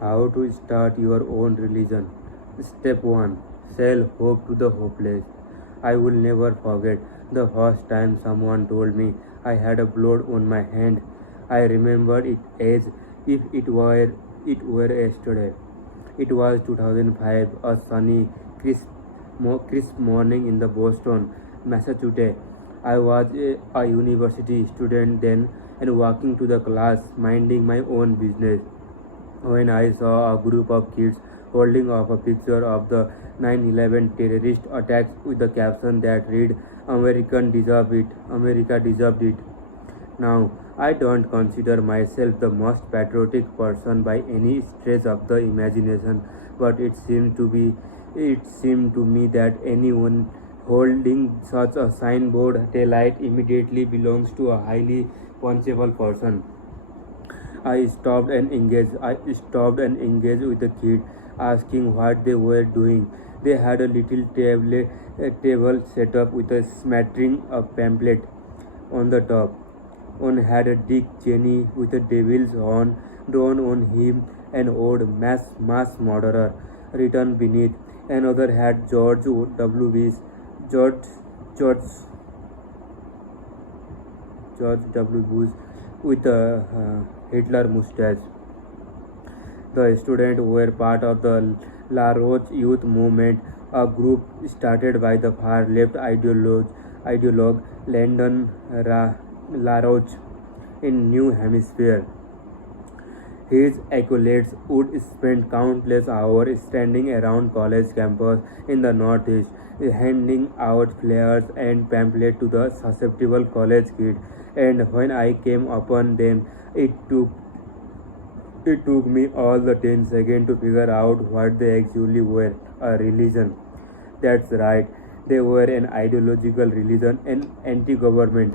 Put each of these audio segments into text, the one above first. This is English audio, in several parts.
How to start your own religion. Step 1. Sell hope to the hopeless. I will never forget the first time someone told me I had a blood on my hand. I remember it as if it were yesterday. It was 2005, a sunny, crisp morning in the Boston, Massachusetts. I was a university student then and walking to the class, minding my own business, when I saw a group of kids holding up a picture of the 9/11 terrorist attacks with the caption that read, America deserved it. Now, I don't consider myself the most patriotic person by any stretch of the imagination, but it seemed to me that anyone holding such a signboard daylight immediately belongs to a highly punchable person. I stopped and engaged with the kid, asking what they were doing. They had a little table set up with a smattering of pamphlet on the top. One had a Dick Cheney with a devil's horn drawn on him, an old mass murderer written beneath. Another had George George George W. Bush with a Hitler mustache. The students were part of the La Roche Youth Movement, a group started by the far left ideologue Lyndon LaRoche in New Hampshire. His acolytes would spend countless hours standing around college campus in the Northeast, handing out flyers and pamphlets to the susceptible college kids. And when I came upon them, it took it took me all the 10 seconds to figure out what they actually were, a religion. That's right, they were an ideological religion, an anti-government,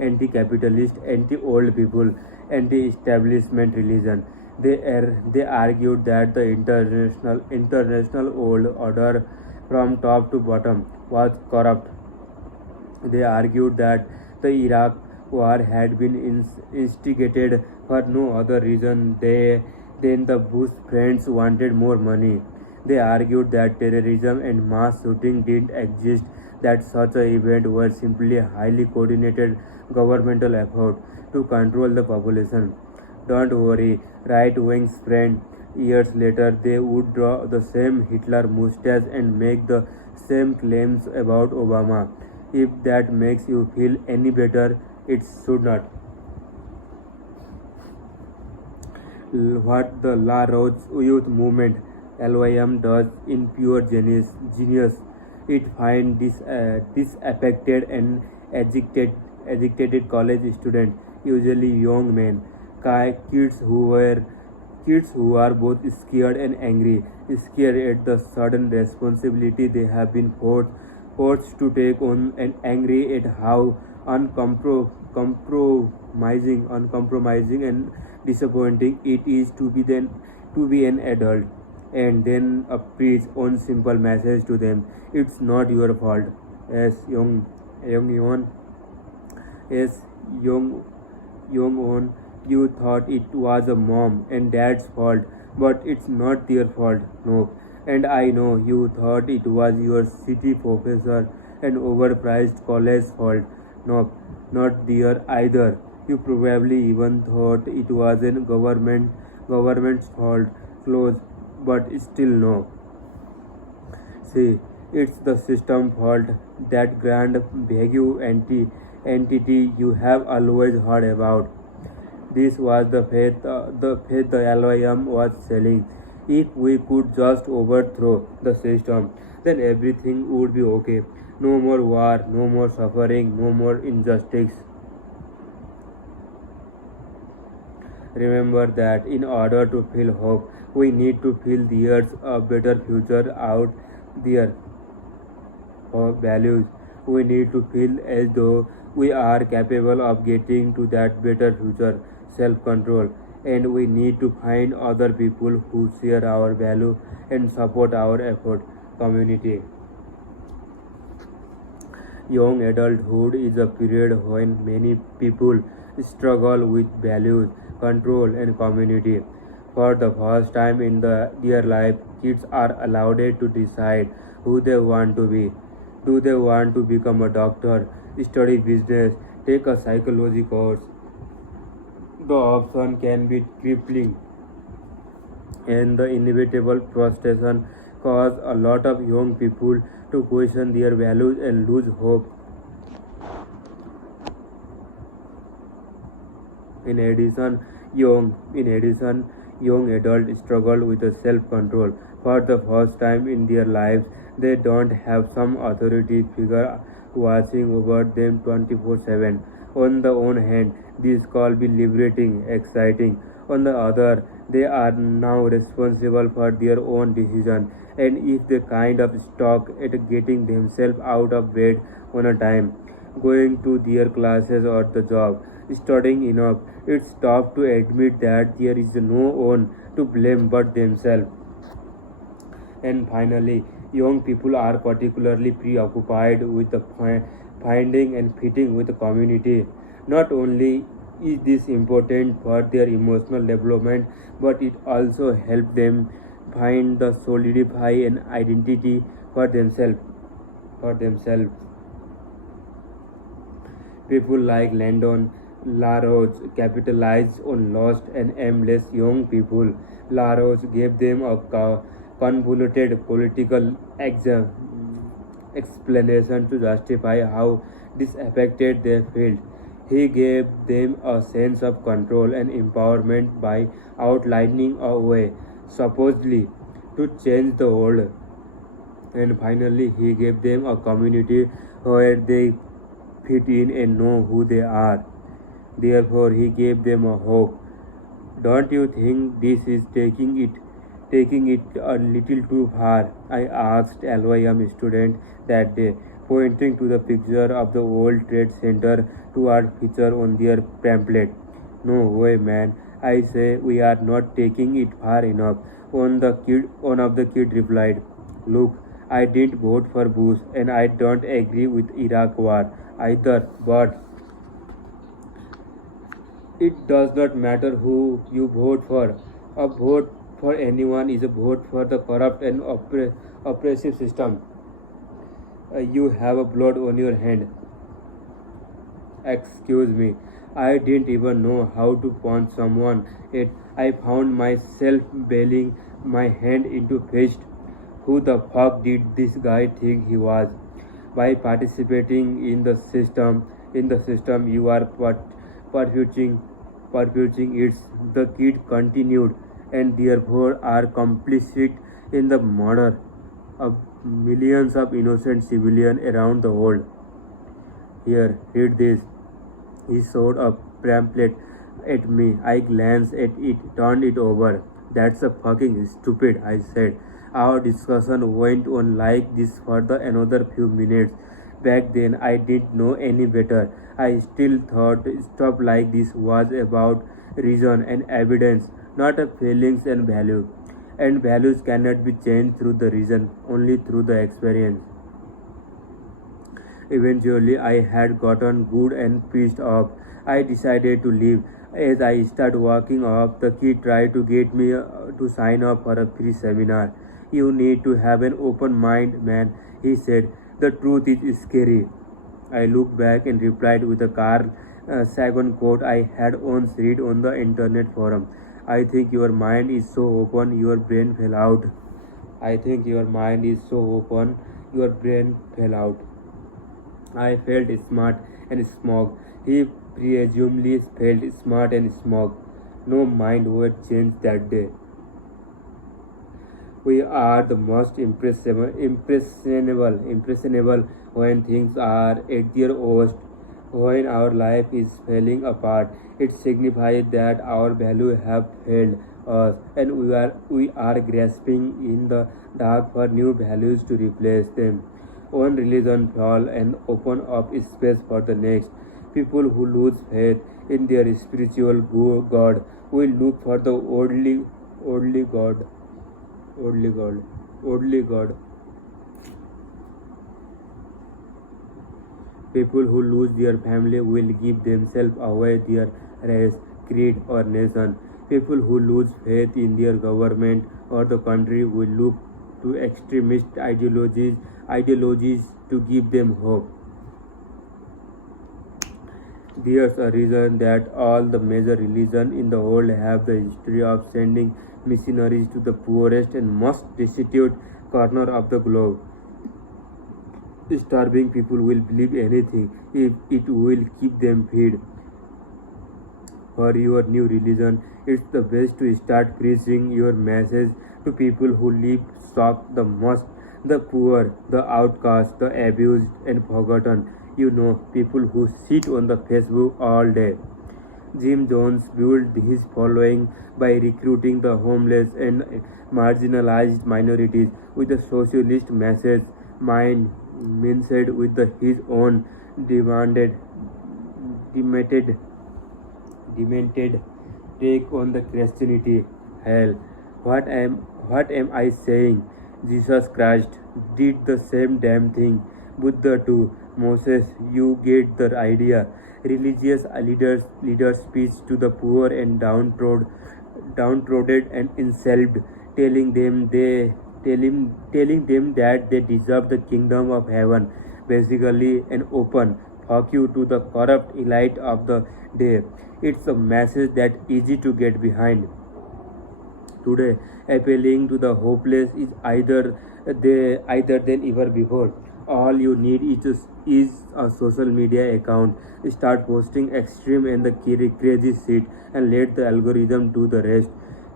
anti-capitalist, anti-old people, anti-establishment religion. They argued that the international old order from top to bottom was corrupt. They argued that the Iraq war had been instigated for no other reason than the Bush friends wanted more money. They argued that terrorism and mass shooting didn't exist, that such an event were simply a highly coordinated governmental effort to control the population. Don't worry, right wing's friend. Years later, they would draw the same Hitler mustache and make the same claims about Obama. If that makes you feel any better, it should not. What the La Roche Youth Movement (LYM) does in pure genius, it finds disaffected and agitated college students, usually young men, kids who are both scared and angry, scared at the sudden responsibility they have been forced to take on, and angry at how uncompromising and disappointing it is to be an adult. And then a preach one simple message to them: it's not your fault. As young as young on, you thought it was a mom and dad's fault, but it's not their fault. No. And I know you thought it was your city professor and overpriced college fault. No, not their either. You probably even thought it was a government's fault. Close, but still no. See, it's the system fault, that grand vague entity you have always heard about. This was the faith the LYM was selling. If we could just overthrow the system, then everything would be okay. No more war, no more suffering, no more injustice. Remember that in order to feel hope, we need to feel there's a better future out there, or values. We need to feel as though we are capable of getting to that better future, self control, and we need to find other people who share our value and support our effort. Community. Young adulthood is a period when many people struggle with values, control, and community. For the first time in their life, kids are allowed to decide who they want to be. Do they want to become a doctor, study business, take a psychology course? The option can be crippling, and the inevitable frustration cause a lot of young people to question their values and lose hope. In addition, young adults struggle with self-control. For the first time in their lives, they don't have some authority figure watching over them 24/7. On the one hand, this can be liberating, exciting. On the other, they are now responsible for their own decision, and if they kind of stuck at getting themselves out of bed on a time, going to their classes or the job, studying enough, it's tough to admit that there is no one to blame but themselves. And finally, young people are particularly preoccupied with the finding and fitting with the community. Not only is this important for their emotional development, but it also helps them find the solidify an identity for themselves. For themselves, people like Landon LaRoche capitalized on lost and aimless young people. LaRoche gave them a convoluted political explanation to justify how this affected their field. He gave them a sense of control and empowerment by outlining a way, supposedly, to change the world. And finally, he gave them a community where they fit in and know who they are. Therefore, he gave them a hope. Don't you think this is taking it a little too far? I asked LYM student that day, pointing to the picture of the World Trade Center toward feature on their pamphlet. No way, man. I say we are not taking it far enough. One of the kid replied, "Look, I didn't vote for Bush, and I don't agree with Iraq war either. But it does not matter who you vote for. A vote for anyone is a vote for the corrupt and oppressive system. You have a blood on your hand." Excuse me, I didn't even know how to punch someone. Yet I found myself bailing my hand into fist. Who the fuck did this guy think he was? By participating in the system, you are perpetuating perpetuating its. The kid continued, and therefore are complicit in the murder of millions of innocent civilians around the world. Here, read this. He showed a pamphlet at me. I glanced at it, turned it over. "That's a fucking stupid," I said. Our discussion went on like this for another few minutes. Back then, I didn't know any better. I still thought stuff like this was about reason and evidence, not a feelings and value. And values cannot be changed through the reason, only through the experience. Eventually, I had gotten good and pissed off. I decided to leave. As I started walking off, the kid tried to get me to sign up for a free seminar. "You need to have an open mind, man," he said. "The truth is scary." I looked back and replied with a Carl Sagan quote I had once read on the internet forum. "I think your mind is so open, your brain fell out." I think your mind is so open, your brain fell out. I felt smart and smug. He presumably felt smart and smug. No mind were changed that day. We are the most impressionable when things are at their worst. When our life is falling apart, it signifies that our values have failed us, and we are grasping in the dark for new values to replace them. One religion fall and open up space for the next. People who lose faith in their spiritual God will look for the worldly God, worldly God, worldly God. People who lose their family will give themselves away their race, creed, or nation. People who lose faith in their government or the country will look to extremist ideologies to give them hope. There's a reason that all the major religions in the world have the history of sending missionaries to the poorest and most destitute corner of the globe. Starving people will believe anything if it will keep them fed. For your new religion, it's the best to start preaching your message to people who live soft, the most, the poor, the outcast, the abused and forgotten. People who sit on the Facebook all day. Jim Jones built his following by recruiting the homeless and marginalized minorities with a socialist message, mind mindset with his own demanded, demented, demented take on the Christianity. Hell, what am I saying? Jesus Christ did the same damn thing. Buddha too. Moses, you get the idea. Religious leaders speech to the poor and downtrodden and insulted, telling them that they deserve the kingdom of heaven. Basically, an open fuck you to the corrupt elite of the day. It's a message that easy to get behind. Today, appealing to the hopeless is either than ever before. All you need is a social media account. Start posting extreme and the crazy shit and let the algorithm do the rest.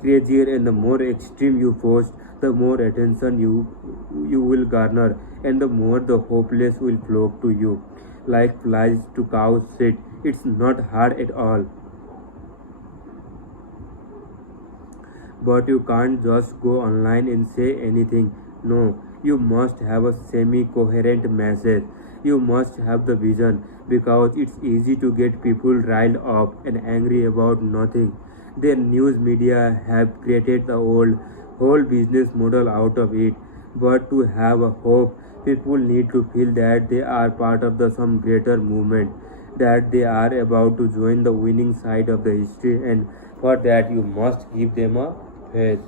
Crazier and the more extreme you post, the more attention you will garner and the more the hopeless will flock to you. Like flies to cow shit. It's not hard at all. But you can't just go online and say anything. No, you must have a semi coherent message. You must have the vision because it's easy to get people riled up and angry about nothing. The news media have created the whole business model out of it. But to have a hope, people need to feel that they are part of the some greater movement, that they are about to join the winning side of the history, and for that you must give them a faith.